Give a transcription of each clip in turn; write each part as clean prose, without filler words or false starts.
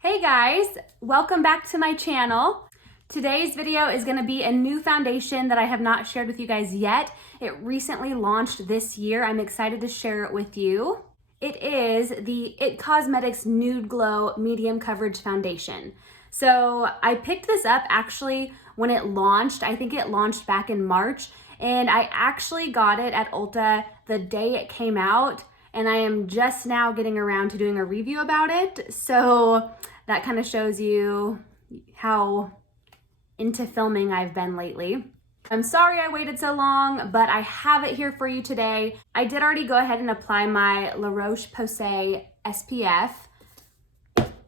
Hey guys, welcome back to my channel. Today's video is gonna be a new foundation that I have not shared with you guys yet. It recently launched this year. I'm excited to share it with you. It is the IT Cosmetics Nude Glow Medium Coverage Foundation. So I picked this up actually when it launched. I think it launched back in March, and I actually got it at Ulta the day it came out, and I am just now getting around to doing a review about it. So that kind of shows you how into filming I've been lately. I'm sorry I waited so long, but I have it here for you today. I did already go ahead and apply my La Roche-Posay SPF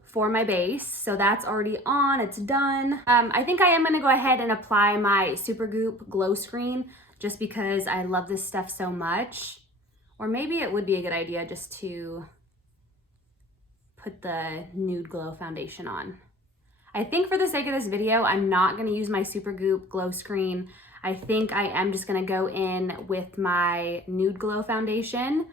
for my base, so that's already on, it's done. I think I am gonna go ahead and apply my Supergoop Glow Screen just because I love this stuff so much. Or maybe it would be a good idea just to put the Nude Glow foundation on. I think for the sake of this video, I'm not gonna use my Supergoop Glow Screen. I think I am just gonna go in with my Nude Glow foundation.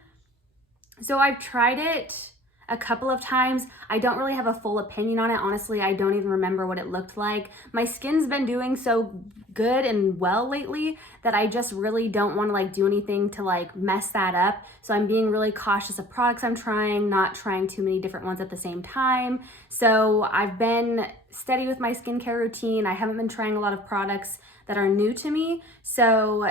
So I've tried it a couple of times. I don't really have a full opinion on it. Honestly, I don't even remember what it looked like. My skin's been doing so good and well lately that I just really don't want to do anything to mess that up. So I'm being really cautious of products I'm trying, not trying too many different ones at the same time. So I've been steady with my skincare routine. I haven't been trying a lot of products that are new to me. So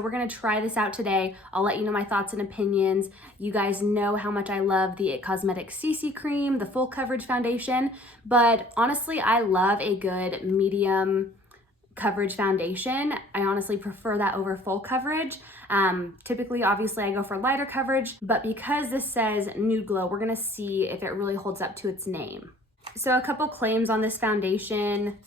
we're gonna try this out today. I'll let you know my thoughts and opinions. You guys know how much I love the IT Cosmetics CC Cream, the full coverage foundation, but honestly, I love a good medium coverage foundation. I honestly prefer that over full coverage. Typically, obviously, I go for lighter coverage, but because this says Nude Glow, we're gonna see if it really holds up to its name. So a couple claims on this foundation.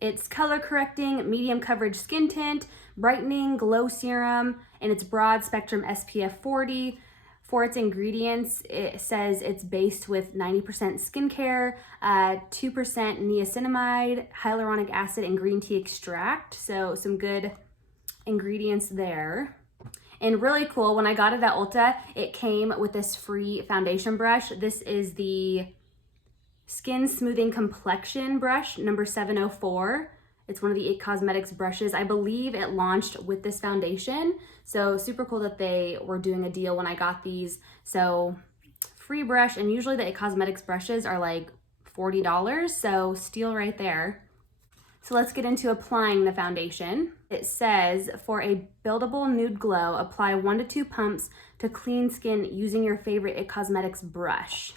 It's color correcting, medium coverage skin tint, brightening glow serum, and it's broad spectrum SPF 40. For its ingredients, it says it's based with 90% skincare, 2% niacinamide, hyaluronic acid, and green tea extract. So some good ingredients there. And really cool, when I got it at Ulta, it came with this free foundation brush. This is the Skin Smoothing Complexion brush, number 704. It's one of the IT Cosmetics brushes. I believe it launched with this foundation. So super cool that they were doing a deal when I got these. So free brush, and usually the IT Cosmetics brushes are like $40, so steal right there. So let's get into applying the foundation. It says, for a buildable nude glow, apply 1 to 2 pumps to clean skin using your favorite IT Cosmetics brush.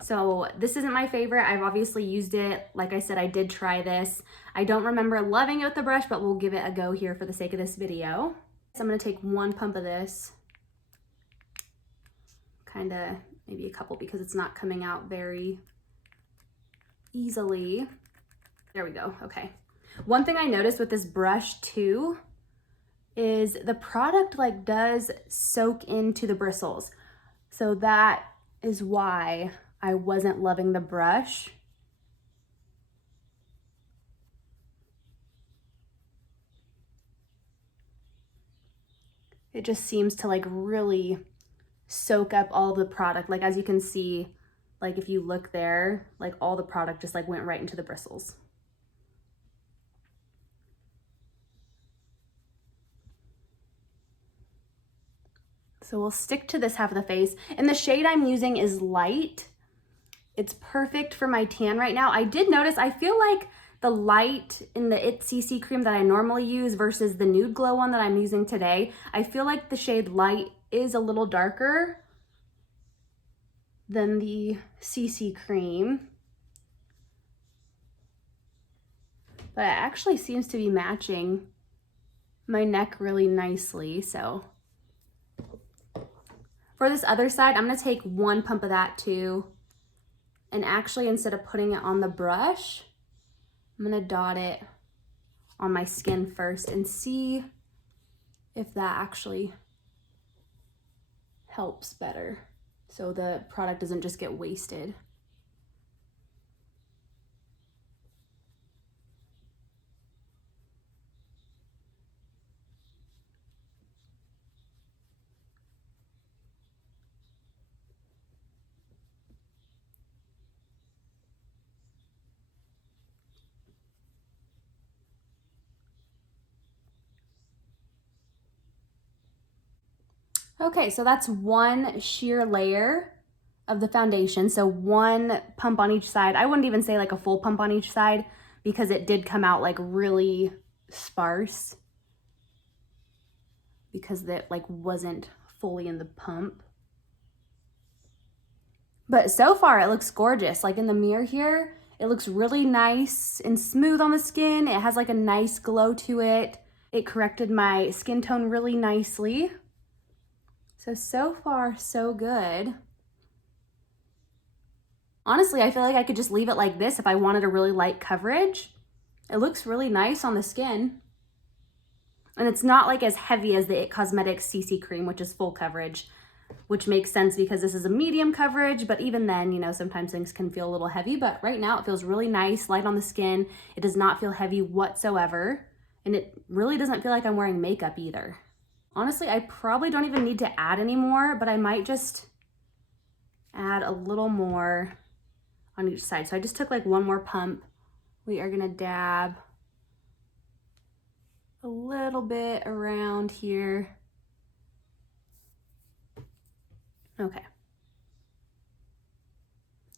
So this isn't my favorite. I've obviously used it. Like I said, I did try this. I don't remember loving it with the brush, but we'll give it a go here for the sake of this video. So I'm gonna take 1 pump of this, kinda maybe a couple because it's not coming out very easily. There we go, okay. One thing I noticed with this brush too is the product does soak into the bristles. So that is why I wasn't loving the brush. It just seems to really soak up all the product. As you can see, if you look there, all the product just went right into the bristles. So we'll stick to this half of the face. And the shade I'm using is light. It's perfect for my tan right now. I did notice, I feel like the light in the IT CC cream that I normally use versus the Nude Glow one that I'm using today, I feel like the shade light is a little darker than the CC cream. But it actually seems to be matching my neck really nicely, so. For this other side, I'm gonna take 1 pump of that too. And actually, instead of putting it on the brush, I'm gonna dot it on my skin first and see if that actually helps better so the product doesn't just get wasted. Okay, so that's one sheer layer of the foundation. So one pump on each side. I wouldn't even say like a full pump on each side because it did come out like really sparse because that like wasn't fully in the pump. But so far it looks gorgeous. Like in the mirror here, it looks really nice and smooth on the skin. It has like a nice glow to it. It corrected my skin tone really nicely. So far, so good. Honestly, I feel like I could just leave it like this if I wanted a really light coverage. It looks really nice on the skin. And it's not like as heavy as the IT Cosmetics CC cream, which is full coverage, which makes sense because this is a medium coverage, but even then, you know, sometimes things can feel a little heavy, but right now it feels really nice, light on the skin. It does not feel heavy whatsoever. And it really doesn't feel like I'm wearing makeup either. Honestly, I probably don't even need to add any more, but I might just add a little more on each side. So I just took like one more pump. We are gonna dab a little bit around here. Okay.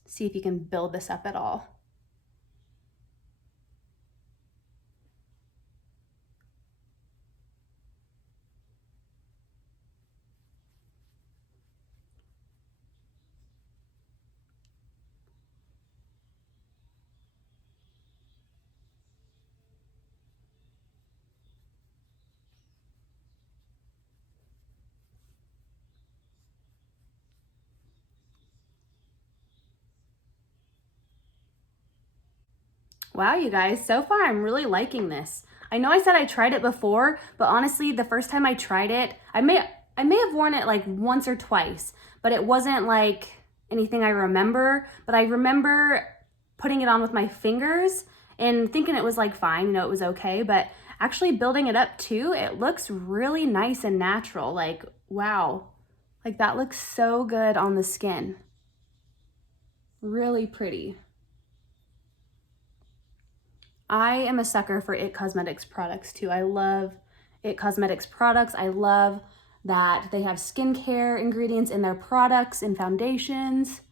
See if you can build this up at all. Wow, you guys, so far I'm really liking this. I know I said I tried it before, but honestly, the first time I tried it, I may have worn it like once or twice, but it wasn't like anything I remember. But I remember putting it on with my fingers and thinking it was like fine, you know, it was okay. But actually building it up too, it looks really nice and natural. Like, wow, like that looks so good on the skin. Really pretty. I am a sucker for IT Cosmetics products too. I love IT Cosmetics products. I love that they have skincare ingredients in their products and foundations.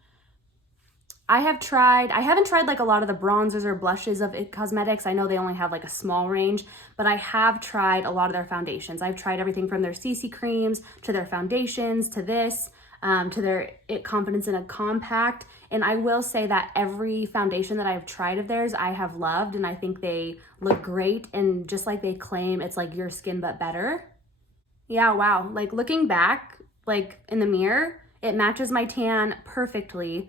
I haven't tried like a lot of the bronzers or blushes of IT Cosmetics. I know they only have like a small range, but I have tried a lot of their foundations. I've tried everything from their CC creams to their foundations to this, to their IT Confidence in a Compact. And I will say that every foundation that I've tried of theirs, I have loved, and I think they look great. And just like they claim, it's like your skin but better. Yeah, wow. Like looking back, like in the mirror, it matches my tan perfectly.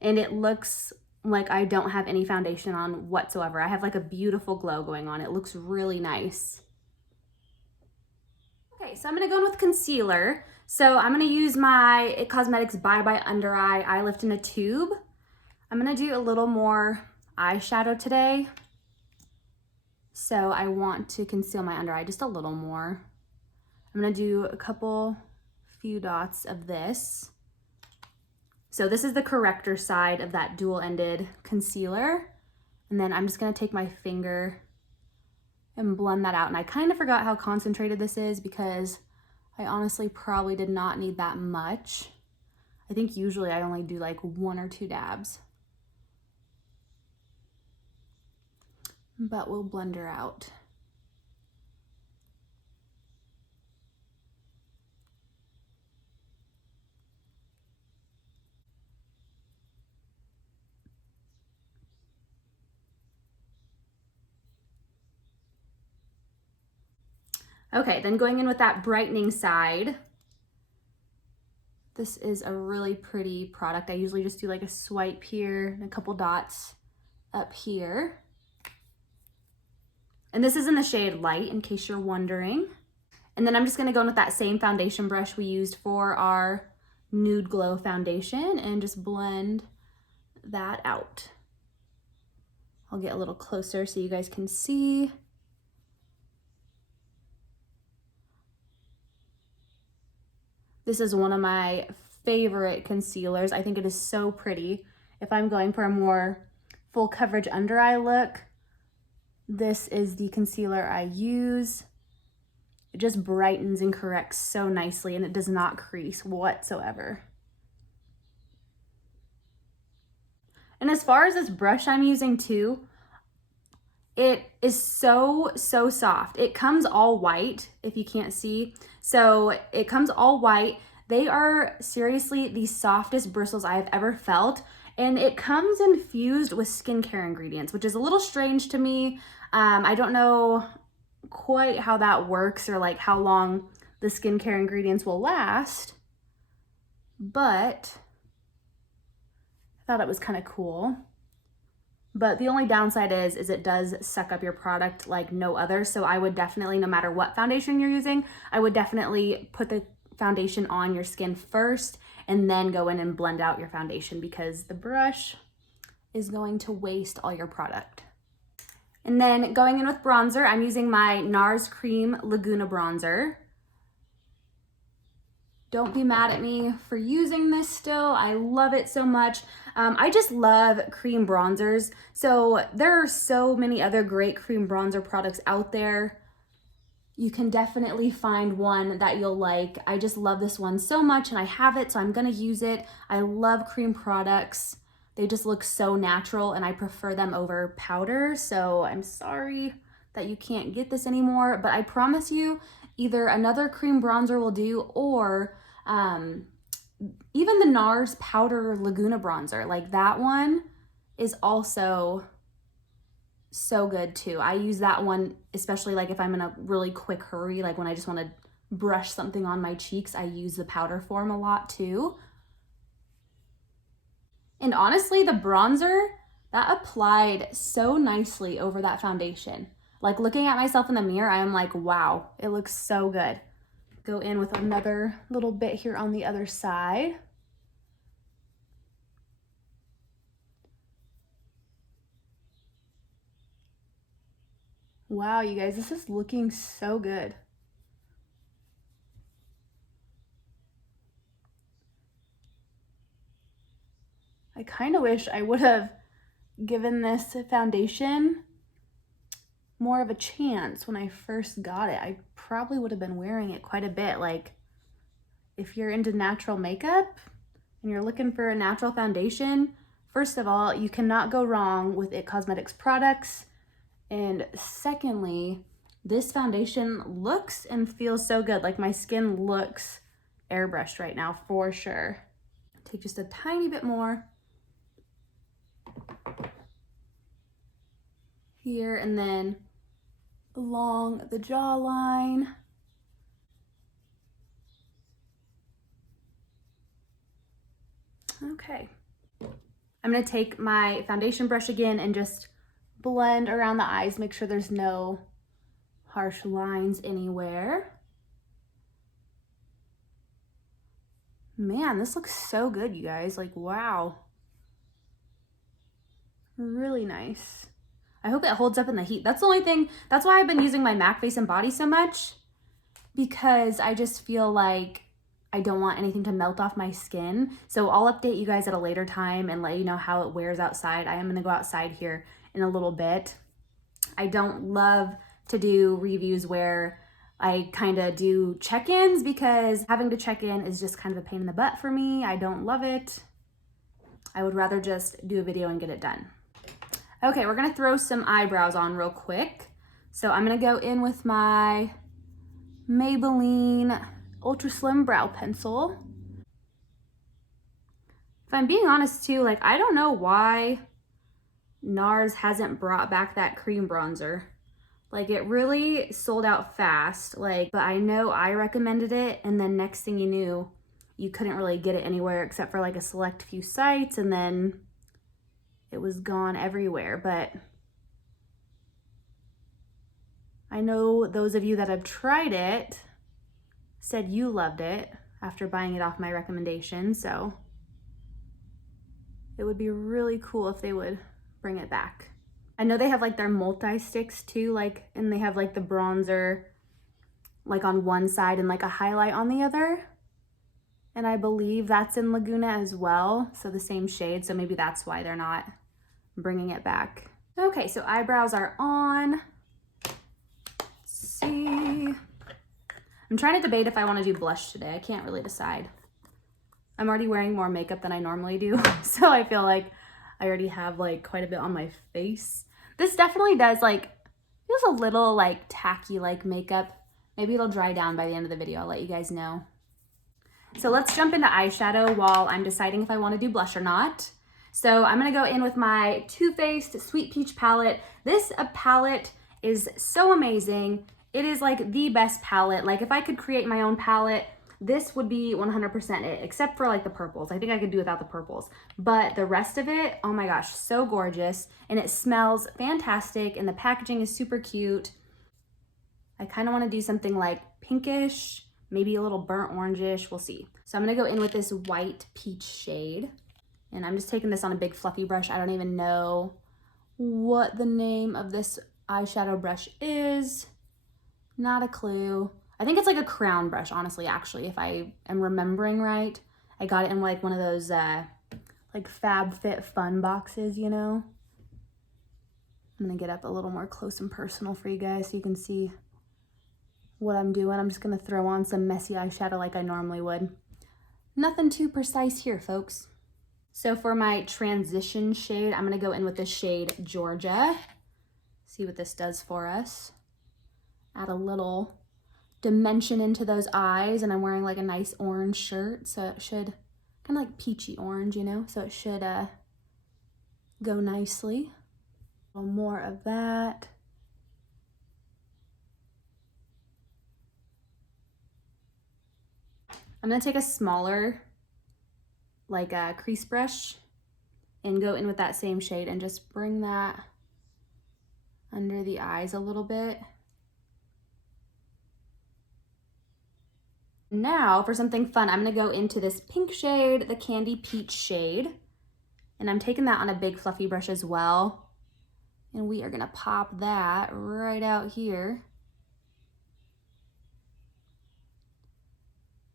And it looks like I don't have any foundation on whatsoever. I have like a beautiful glow going on. It looks really nice. Okay, so I'm gonna go in with concealer. So I'm gonna use my IT Cosmetics Bye Bye Under Eye Lift in a Tube. I'm gonna do a little more eyeshadow today. So I want to conceal my under eye just a little more. I'm gonna do a few dots of this. So this is the corrector side of that dual-ended concealer. And then I'm just gonna take my finger and blend that out. And I kind of forgot how concentrated this is because I honestly probably did not need that much. I think usually I only do like 1 or 2 dabs. But we'll blend her out. Okay, then going in with that brightening side. This is a really pretty product. I usually just do like a swipe here and a couple dots up here. And this is in the shade Light, in case you're wondering. And then I'm just gonna go in with that same foundation brush we used for our Nude Glow foundation and just blend that out. I'll get a little closer so you guys can see. This is one of my favorite concealers. I think it is so pretty. If I'm going for a more full coverage under eye look, this is the concealer I use. It just brightens and corrects so nicely, and it does not crease whatsoever. And as far as this brush I'm using too, it is so soft. It comes all white, if you can't see. So it comes all white. They are seriously the softest bristles I have ever felt. And it comes infused with skincare ingredients, which is a little strange to me. I don't know quite how that works or like how long the skincare ingredients will last, but I thought it was kind of cool. But the only downside is it does suck up your product like no other. So I would definitely, no matter what foundation you're using, I would definitely put the foundation on your skin first and then go in and blend out your foundation, because the brush is going to waste all your product. And then going in with bronzer, I'm using my NARS Cream Laguna Bronzer. Don't be mad at me for using this still. I love it so much. I just love cream bronzers. So there are so many other great cream bronzer products out there. You can definitely find one that you'll like. I just love this one so much, and I have it, so I'm gonna use it. I love cream products. They just look so natural, and I prefer them over powder. So I'm sorry that you can't get this anymore, but I promise you either another cream bronzer will do, or even the NARS Powder Laguna Bronzer, like that one is also so good too. I use that one, especially like if I'm in a really quick hurry, like when I just want to brush something on my cheeks, I use the powder form a lot too. And honestly, the bronzer, that applied so nicely over that foundation. Like looking at myself in the mirror, I am like, wow, it looks so good. Go in with another little bit here on the other side. Wow, you guys, this is looking so good. I kind of wish I would have given this foundation more of a chance when I first got it. I probably would have been wearing it quite a bit. Like if you're into natural makeup and you're looking for a natural foundation, first of all, you cannot go wrong with IT Cosmetics products. And secondly, this foundation looks and feels so good. Like my skin looks airbrushed right now for sure. Take just a tiny bit more here, and then along the jawline. Okay. I'm gonna take my foundation brush again and just blend around the eyes, make sure there's no harsh lines anywhere. Man, this looks so good, you guys. Like, wow. Really nice. I hope it holds up in the heat. That's the only thing, that's why I've been using my MAC Face and Body so much, because I just feel like I don't want anything to melt off my skin. So I'll update you guys at a later time and let you know how it wears outside. I am gonna go outside here in a little bit. I don't love to do reviews where I kind of do check-ins, because having to check in is just kind of a pain in the butt for me. I don't love it. I would rather just do a video and get it done. Okay, we're gonna throw some eyebrows on real quick. So I'm gonna go in with my Maybelline Ultra Slim Brow Pencil. If I'm being honest too, like I don't know why NARS hasn't brought back that cream bronzer. Like it really sold out fast, like, but I know I recommended it, and then next thing you knew, you couldn't really get it anywhere except for like a select few sites, and then it was gone everywhere. But I know those of you that have tried it said you loved it after buying it off my recommendation, so it would be really cool if they would bring it back. I know they have like their multi-sticks too, like, and they have like the bronzer like on one side and like a highlight on the other. And I believe that's in Laguna as well, so the same shade, so maybe that's why they're not bringing it back. Okay, so eyebrows are on. Let's see. I'm trying to debate if I want to do blush today. I can't really decide. I'm already wearing more makeup than I normally do, so I feel like I already have like quite a bit on my face. This definitely does like, feels a little like tacky like makeup. Maybe it'll dry down by the end of the video. I'll let you guys know. So let's jump into eyeshadow while I'm deciding if I want to do blush or not. So I'm going to go in with my Too Faced Sweet Peach palette. This palette is so amazing. It is like the best palette. Like if I could create my own palette, this would be 100% it, except for like the purples. I think I could do without the purples. But the rest of it, oh my gosh, so gorgeous. And it smells fantastic and the packaging is super cute. I kind of want to do something like pinkish, maybe a little burnt orangish, we'll see. So I'm gonna go in with this white peach shade. And I'm just taking this on a big fluffy brush. I don't even know what the name of this eyeshadow brush is. Not a clue. I think it's like a crown brush, honestly, actually, if I am remembering right. I got it in like one of those like FabFitFun boxes, you know? I'm gonna get up a little more close and personal for you guys so you can see what I'm doing. I'm just gonna throw on some messy eyeshadow like I normally would. Nothing too precise here, folks. So for my transition shade, I'm gonna go in with the shade Georgia. See what this does for us. Add a little dimension into those eyes, and I'm wearing like a nice orange shirt, so it should, kind of like peachy orange, you know, so it should go nicely. A little more of that. I'm gonna take a smaller like a crease brush and go in with that same shade and just bring that under the eyes a little bit. Now for something fun, I'm gonna go into this pink shade, the Candy Peach shade, and I'm taking that on a big fluffy brush as well. And we are gonna pop that right out here.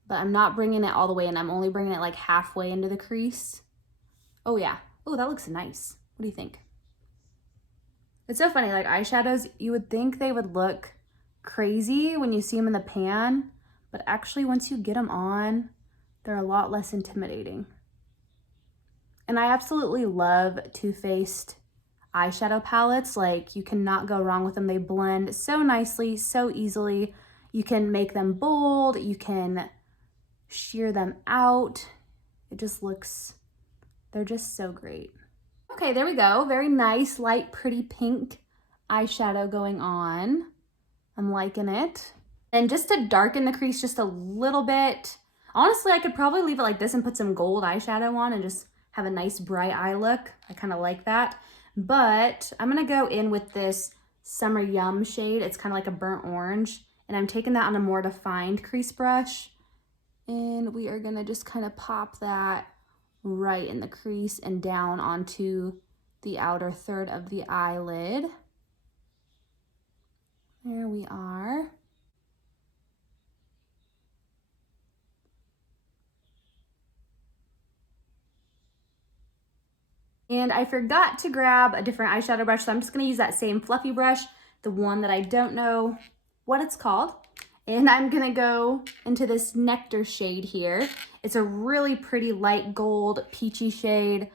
But I'm not bringing it all the way in. I'm only bringing it like halfway into the crease. Oh yeah, oh, that looks nice. What do you think? It's so funny, like eyeshadows, you would think they would look crazy when you see them in the pan, but actually once you get them on, they're a lot less intimidating. And I absolutely love Too Faced eyeshadow palettes. Like you cannot go wrong with them. They blend so nicely, so easily. You can make them bold, you can sheer them out. It just looks, they're just so great. Okay, there we go. Very nice, light, pretty pink eyeshadow going on. I'm liking it. And just to darken the crease just a little bit, honestly, I could probably leave it like this and put some gold eyeshadow on and just have a nice bright eye look. I kind of like that. But I'm gonna go in with this Summer Yum shade. It's kind of like a burnt orange. And I'm taking that on a more defined crease brush. And we are gonna just kind of pop that right in the crease and down onto the outer third of the eyelid. There we are. And I forgot to grab a different eyeshadow brush, so I'm just gonna use that same fluffy brush, the one that I don't know what it's called. And I'm gonna go into this Nectar shade here. It's a really pretty light gold, peachy shade.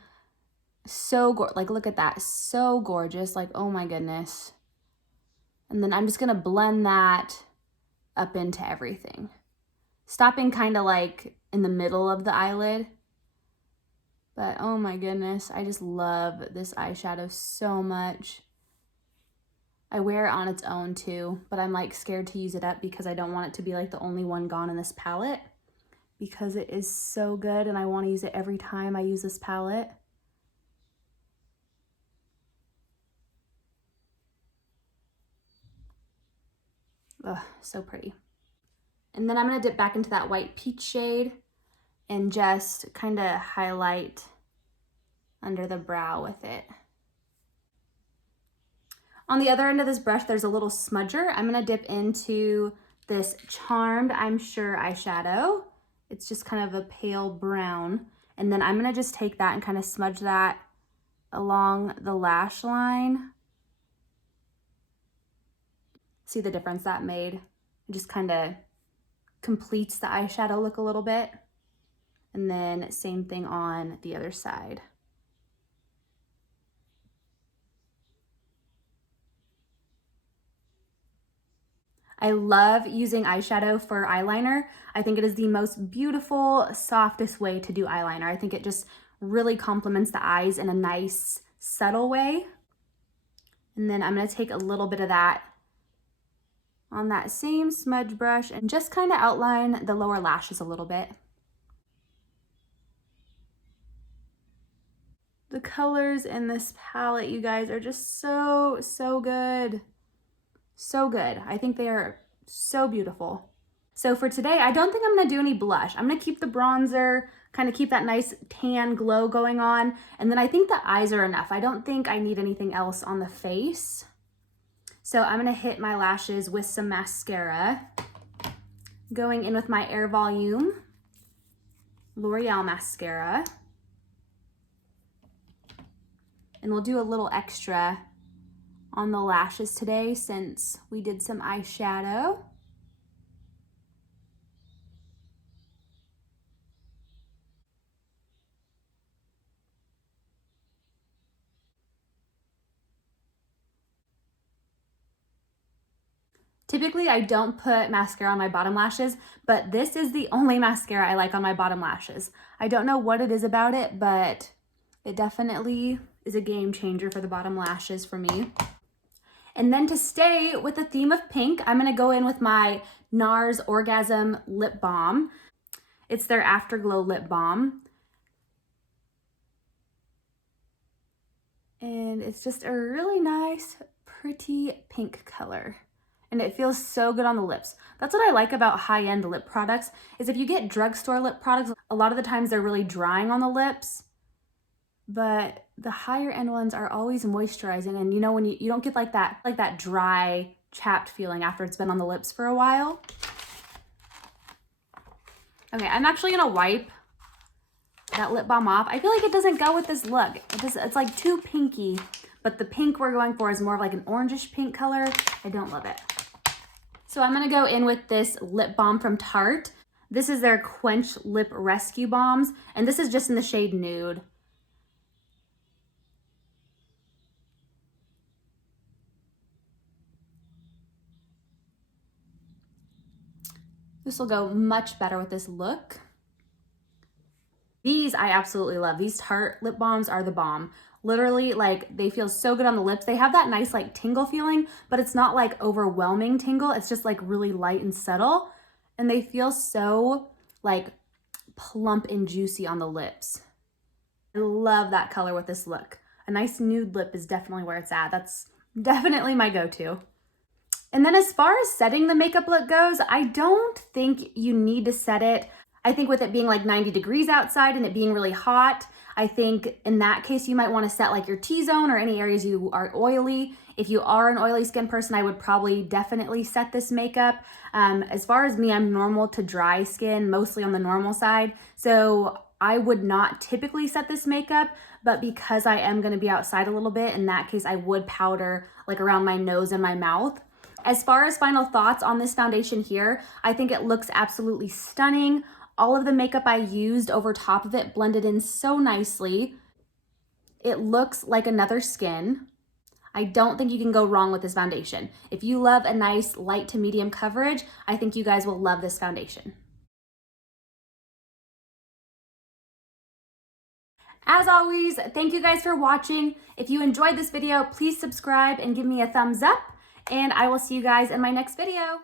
So like, look at that, so gorgeous, like, oh my goodness. And then I'm just gonna blend that up into everything. Stopping kind of like in the middle of the eyelid. But oh my goodness, I just love this eyeshadow so much. I wear it on its own too, but I'm like scared to use it up because I don't want it to be like the only one gone in this palette, because it is so good and I want to use it every time I use this palette. Ugh, so pretty. And then I'm gonna dip back into that white peach shade and just kind of highlight under the brow with it. On the other end of this brush, there's a little smudger. I'm gonna dip into this Charmed I'm Sure eyeshadow. It's just kind of a pale brown. And then I'm gonna just take that and kind of smudge that along the lash line. See the difference that made? Just kind of completes the eyeshadow look a little bit. And then same thing on the other side. I love using eyeshadow for eyeliner. I think it is the most beautiful, softest way to do eyeliner. I think it just really complements the eyes in a nice, subtle way. And then I'm gonna take a little bit of that on that same smudge brush and just kind of outline the lower lashes a little bit. The colors in this palette, you guys, are just so, so good. So good. I think they are so beautiful. So for today, I don't think I'm gonna do any blush. I'm gonna keep the bronzer, kind of keep that nice tan glow going on. And then I think the eyes are enough. I don't think I need anything else on the face. So I'm gonna hit my lashes with some mascara. Going in with my Air Volume L'Oreal mascara. And we'll do a little extra on the lashes today since we did some eyeshadow. Typically, I don't put mascara on my bottom lashes, but this is the only mascara I like on my bottom lashes. I don't know what it is about it, but it definitely is a game changer for the bottom lashes for me. And then to stay with the theme of pink, I'm gonna go in with my NARS Orgasm Lip Balm. It's their Afterglow Lip Balm. And it's just a really nice, pretty pink color. And it feels so good on the lips. That's what I like about high-end lip products, is if you get drugstore lip products, a lot of the times they're really drying on the lips. But the higher end ones are always moisturizing, and you know, when you don't get like that dry, chapped feeling after it's been on the lips for a while. Okay, I'm actually gonna wipe that lip balm off. I feel like it doesn't go with this look. It's like too pinky, but the pink we're going for is more of like an orangish pink color. I don't love it. So I'm gonna go in with this lip balm from Tarte. This is their Quench Lip Rescue Balms, and this is just in the shade Nude. This will go much better with this look. These I absolutely love. These Tarte lip balms are the bomb. Literally, like, they feel so good on the lips. They have that nice like tingle feeling, but it's not like overwhelming tingle. It's just like really light and subtle. And they feel so like plump and juicy on the lips. I love that color with this look. A nice nude lip is definitely where it's at. That's definitely my go-to. And then as far as setting the makeup look goes, I don't think you need to set it. I think with it being like 90 degrees outside and it being really hot, I think in that case you might want to set like your T-zone or any areas you are oily. If you are an oily skin person, I would probably definitely set this makeup. As far as me, I'm normal to dry skin, mostly on the normal side. So I would not typically set this makeup, but because I am going to be outside a little bit, in that case I would powder like around my nose and my mouth. As far as final thoughts on this foundation here, I think it looks absolutely stunning. All of the makeup I used over top of it blended in so nicely. It looks like another skin. I don't think you can go wrong with this foundation. If you love a nice light to medium coverage, I think you guys will love this foundation. As always, thank you guys for watching. If you enjoyed this video, please subscribe and give me a thumbs up, and I will see you guys in my next video.